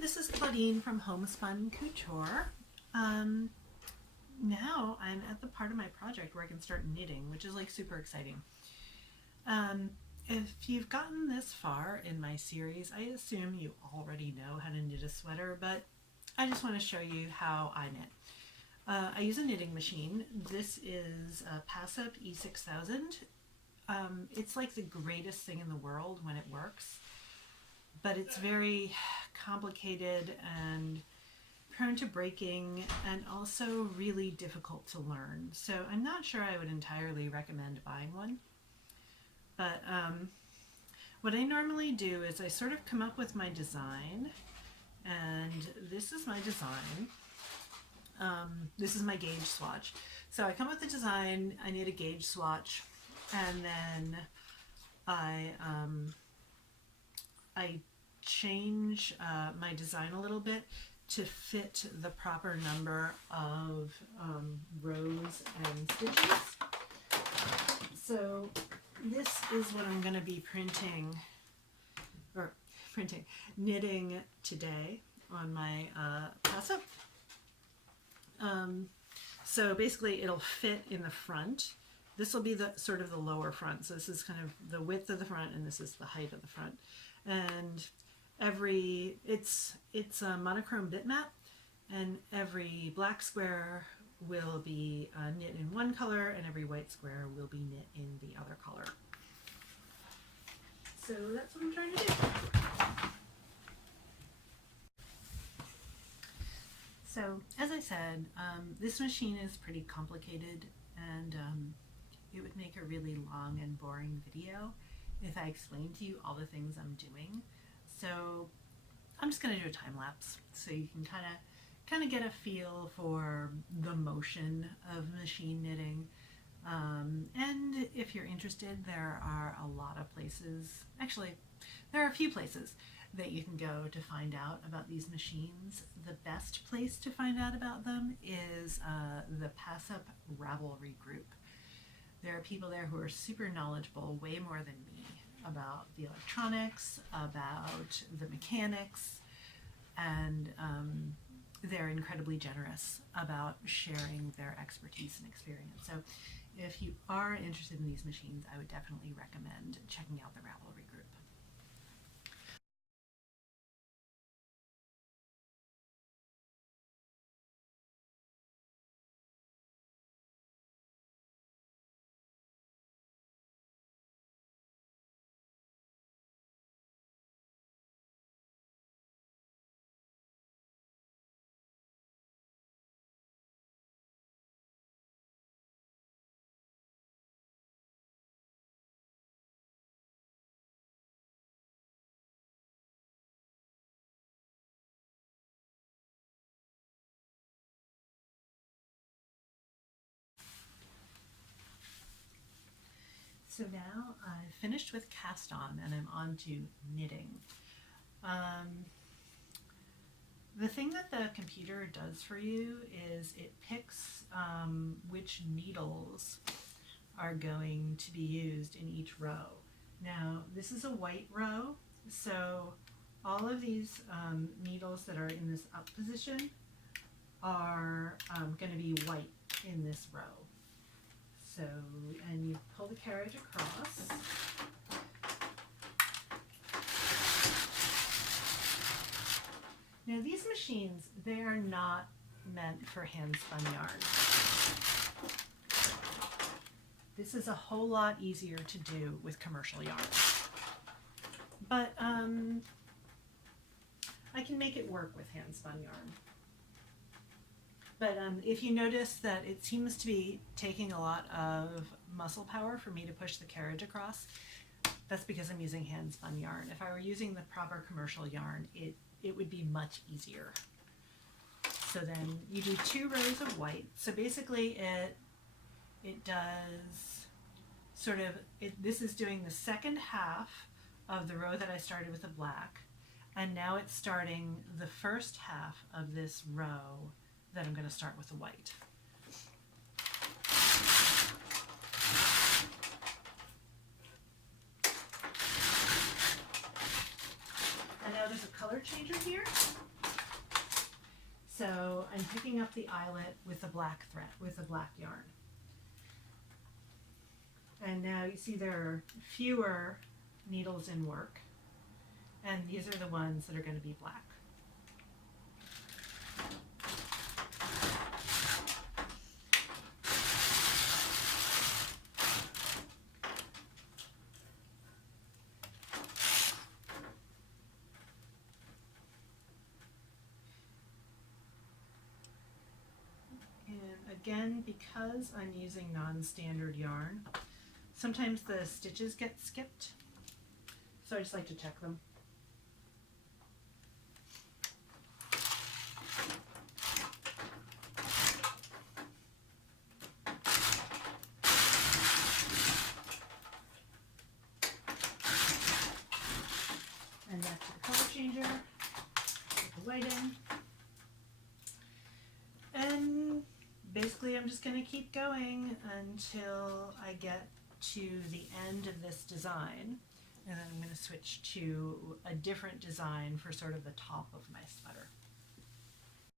this is Claudine from Homespun Couture. Now I'm at the part of my project where I can start knitting, which is like super exciting. If you've gotten this far in my series, I assume you already know how to knit a sweater, but I just want to show you how I knit. I use a knitting machine. This is a Passap e6000. It's like the greatest thing in the world when it works, but it's very complicated and prone to breaking and also really difficult to learn. So I'm not sure I would entirely recommend buying one. But what I normally do is I sort of come up with my design, and this is my design. This is my gauge swatch. So I come up with the design, I need a gauge swatch, and then I change my design a little bit to fit the proper number of rows and stitches. So this is what I'm going to be knitting today on my Passap. So basically it'll fit in the front. This will be the sort of the lower front. So this is kind of the width of the front, and this is the height of the front. And it's a monochrome bitmap, and every black square will be knit in one color, and every white square will be knit in the other color. So that's what I'm trying to do. So as I said, this machine is pretty complicated, and it would make a really long and boring video if I explained to you all the things I'm doing. So I'm just going to do a time lapse so you can kind of get a feel for the motion of machine knitting. And if you're interested, there are a lot of places, actually there are a few places that you can go to find out about these machines. The best place to find out about them is the Passap Ravelry group. There are people there who are super knowledgeable, way more than me, about the electronics, about the mechanics, and they're incredibly generous about sharing their expertise and experience. So if you are interested in these machines, I would definitely recommend checking out the Ravelry group. So now I've finished with cast on and I'm on to knitting. The thing that the computer does for you is it picks which needles are going to be used in each row. Now this is a white row, so all of these needles that are in this up position are going to be white in this row. So, and you pull the carriage across. Now these machines, they are not meant for hand spun yarn. This is a whole lot easier to do with commercial yarn. But I can make it work with hand spun yarn. But if you notice that it seems to be taking a lot of muscle power for me to push the carriage across, that's because I'm using hand spun yarn. If I were using the proper commercial yarn, it would be much easier. So then you do 2 rows of white. So basically it does sort of, this is doing the second half of the row that I started with the black, and now it's starting the first half of this row that I'm going to start with the white. And now there's a color changer here. So I'm picking up the eyelet with a black thread, with a black yarn. And now you see there are fewer needles in work, and these are the ones that are going to be black. Again, because I'm using non-standard yarn, sometimes the stitches get skipped, so I just like to check them. And back to the color changer, put the white in. And basically I'm just going to keep going until I get to the end of this design, and then I'm going to switch to a different design for sort of the top of my sweater.